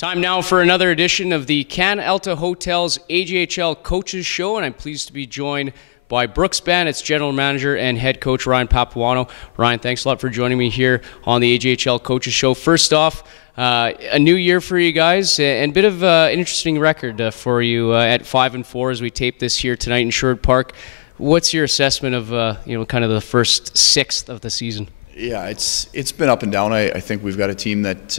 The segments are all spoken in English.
Time now for another edition of the CanAlta Hotel's AJHL Coaches Show, and I'm pleased to be joined by Brooks Bandits General Manager and Head Coach Ryan Papaioannou. Ryan, thanks a lot for joining me here on the AJHL Coaches Show. First off, a new year for you guys, and a bit of an interesting record for you at 5-4 as we tape this here tonight in Sherwood Park. What's your assessment of kind of the first sixth of the season? Yeah, it's been up and down. I think we've got a team that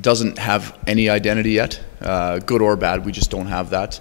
doesn't have any identity yet, good or bad. We just don't have that.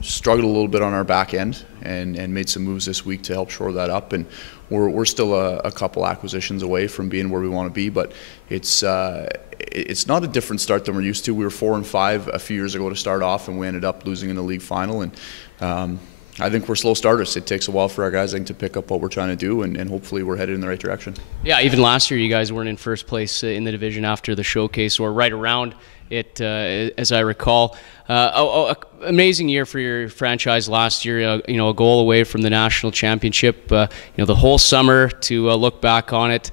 Struggled a little bit on our back end and made some moves this week to help shore that up. And we're still a couple acquisitions away from being where we want to be, but it's not a different start than we're used to. We were 4-5 a few years ago to start off, and we ended up losing in the league final. And I think we're slow starters. It takes a while for our guys to pick up what we're trying to do, and hopefully we're headed in the right direction. Yeah, even last year you guys weren't in first place in the division after the showcase, or right around it, as I recall. Amazing year for your franchise last year. A goal away from the national championship. The whole summer to look back on it.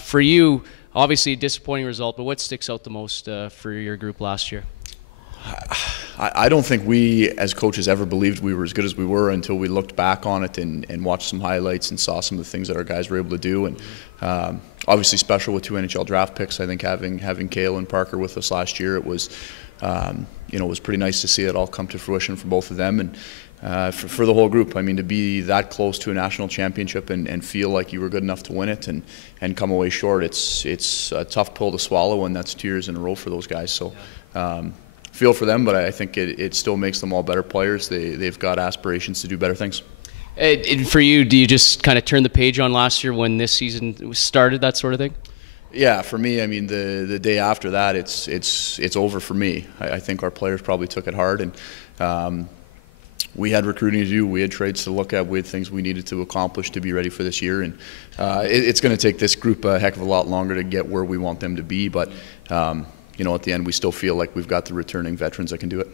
For you, obviously a disappointing result, but what sticks out the most for your group last year? I don't think we as coaches ever believed we were as good as we were until we looked back on it and watched some highlights and saw some of the things that our guys were able to do. And obviously special with 2 NHL draft picks. I think having Cale and Parker with us last year, it was pretty nice to see it all come to fruition for both of them and for the whole group. I mean, to be that close to a national championship and feel like you were good enough to win it and come away short, it's a tough pill to swallow, and that's 2 years in a row for those guys. So. Feel for them, but I think it still makes them all better players. They've got aspirations to do better things. And for you, do you just kind of turn the page on last year when this season started, that sort of thing? Yeah, for me, I mean, the day after that, it's over for me. I think our players probably took it hard, and we had recruiting to do, we had trades to look at, we had things we needed to accomplish to be ready for this year, and it's going to take this group a heck of a lot longer to get where we want them to be, but at the end, we still feel like we've got the returning veterans that can do it.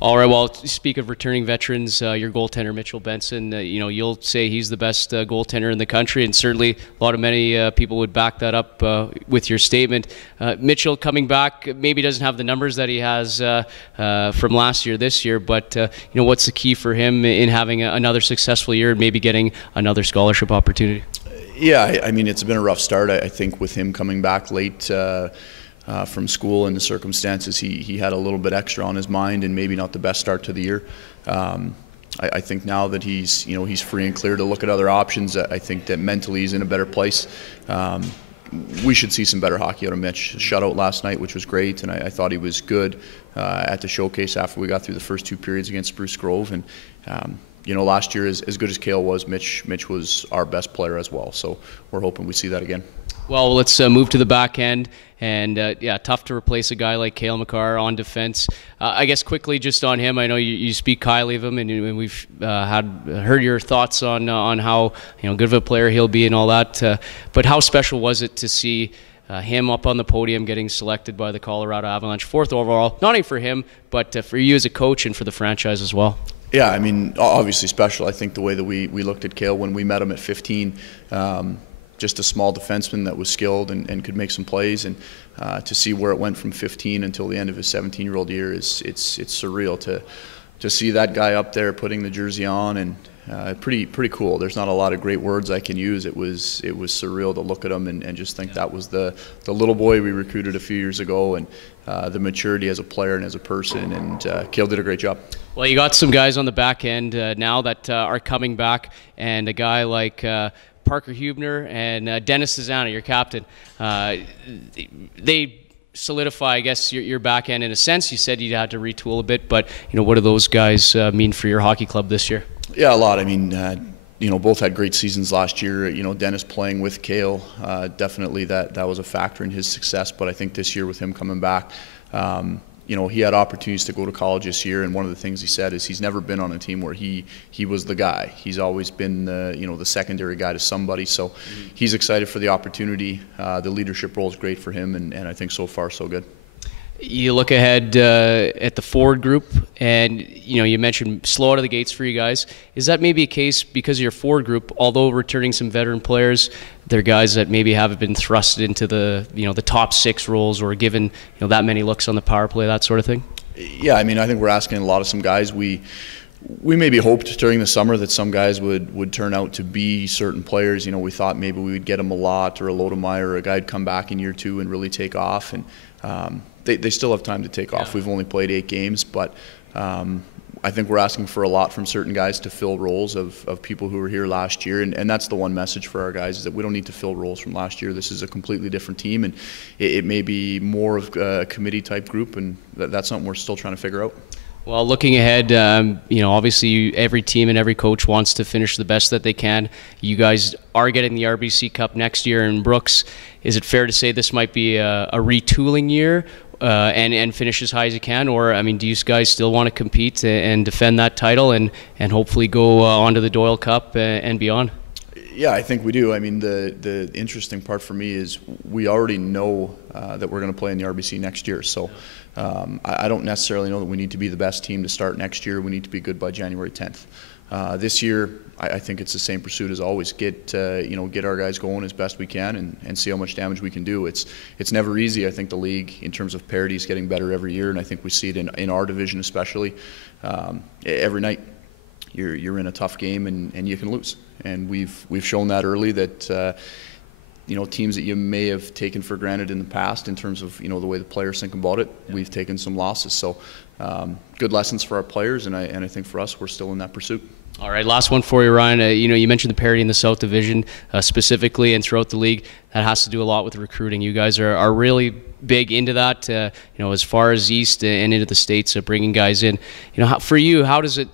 All right, well, speak of returning veterans, your goaltender, Mitchell Benson, you'll say he's the best goaltender in the country, and certainly many people would back that up with your statement. Mitchell coming back maybe doesn't have the numbers that he has from last year, this year, but what's the key for him in having another successful year and maybe getting another scholarship opportunity? Yeah, I mean, it's been a rough start. I think with him coming back late from school and the circumstances, he had a little bit extra on his mind and maybe not the best start to the year. I think now that he's free and clear to look at other options, I think that mentally he's in a better place. We should see some better hockey out of Mitch. Shutout last night, which was great, and I thought he was good at the showcase after we got through the first 2 periods against Spruce Grove. And last year, as good as Cale was, Mitch was our best player as well. So we're hoping we see that again. Well, let's move to the back end. And, tough to replace a guy like Cale Makar on defense. I guess quickly just on him, I know you speak highly of him, and we've heard your thoughts on how good of a player he'll be and all that. But how special was it to see him up on the podium getting selected by the Colorado Avalanche 4th overall? Not only for him, but for you as a coach and for the franchise as well. Yeah, I mean, obviously special. I think the way that we looked at Cale when we met him at 15, just a small defenseman that was skilled and could make some plays, and to see where it went from 15 until the end of his 17-year-old year it's surreal to see that guy up there putting the jersey on, and pretty cool. There's not a lot of great words I can use. It was surreal to look at him and just think that was the little boy we recruited a few years ago, and the maturity as a player and as a person, and Cale did a great job. Well, you got some guys on the back end now that are coming back, and a guy like Parker Hubner and Dennis Zizana, your captain. They solidify, I guess, your back end in a sense. You said you had to retool a bit, but what do those guys mean for your hockey club this year? Yeah, a lot. I mean, both had great seasons last year. Dennis playing with Cale, definitely that was a factor in his success. But I think this year with him coming back, he had opportunities to go to college this year, and one of the things he said is he's never been on a team where he was the guy. He's always been the secondary guy to somebody. So he's excited for the opportunity. The leadership role is great for him, and I think so far so good. You look ahead at the forward group, and you mentioned slow out of the gates for you guys. Is that maybe a case because of your forward group, although returning some veteran players, they're guys that maybe haven't been thrusted into the the top 6 roles or given that many looks on the power play, that sort of thing? Yeah, I mean, I think we're asking a lot of some guys. We maybe hoped during the summer that some guys would turn out to be certain players. We thought maybe we would get them a lot, or a Lodemeyer, or a guy would come back in year 2 and really take off. And they still have time to take off. We've only played 8 games, but I think we're asking for a lot from certain guys to fill roles of people who were here last year. And that's the one message for our guys, is that we don't need to fill roles from last year. This is a completely different team, and it may be more of a committee-type group, and that's something we're still trying to figure out. Well, looking ahead, obviously every team and every coach wants to finish the best that they can. You guys are getting the RBC Cup next year in Brooks. Is it fair to say this might be a retooling year and finish as high as you can? Or, do you guys still want to compete and defend that title and hopefully go on to the Doyle Cup and beyond? Yeah, I think we do. The interesting part for me is we already know that we're going to play in the RBC next year. So I don't necessarily know that we need to be the best team to start next year. We need to be good by January 10th. This year, I think it's the same pursuit as always. Get our guys going as best we can and see how much damage we can do. It's never easy. I think the league, in terms of parity, is getting better every year, and I think we see it in our division especially. Every night, you're in a tough game and you can lose. And we've shown that early that teams that you may have taken for granted in the past in terms of the way the players think about it, we've taken some losses. So good lessons for our players, and I think for us, we're still in that pursuit. All right, last one for you, Ryan. You mentioned the parity in the South Division specifically and throughout the league. That has to do a lot with recruiting. You guys are really big into that, as far as East and into the States, bringing guys in. For you, how does it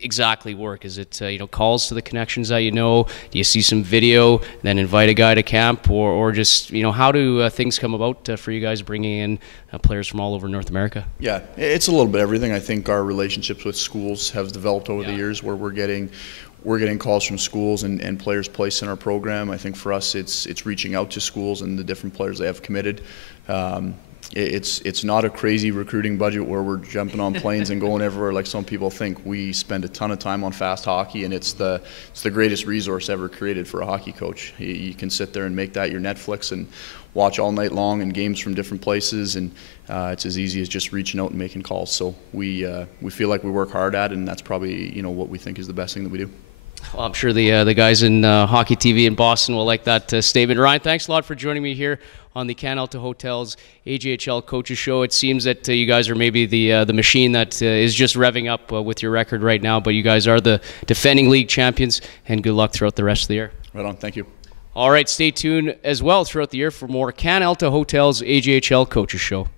exactly work? Is it calls to the connections that do you see some video, then invite a guy to camp, or just how do things come about for you guys bringing in players from all over North America? Yeah, it's a little bit of everything. I think our relationships with schools have developed over the years, where we're getting calls from schools and players placed in our program. I think for us, it's reaching out to schools and the different players they have committed. It's not a crazy recruiting budget where we're jumping on planes and going everywhere like some people think. We spend a ton of time on fast hockey, and it's the greatest resource ever created for a hockey coach. You can sit there and make that your Netflix and watch all night long, and games from different places, and it's as easy as just reaching out and making calls. So we feel like we work hard at it, and that's probably what we think is the best thing that we do. Well, I'm sure the guys in Hockey TV in Boston will like that statement. Ryan, thanks a lot for joining me here on the CanAlta Hotels AJHL Coaches Show. It seems that you guys are maybe the machine that is just revving up with your record right now, but you guys are the defending league champions, and good luck throughout the rest of the year. Right on. Thank you. All right, stay tuned as well throughout the year for more CanAlta Hotels AJHL Coaches Show.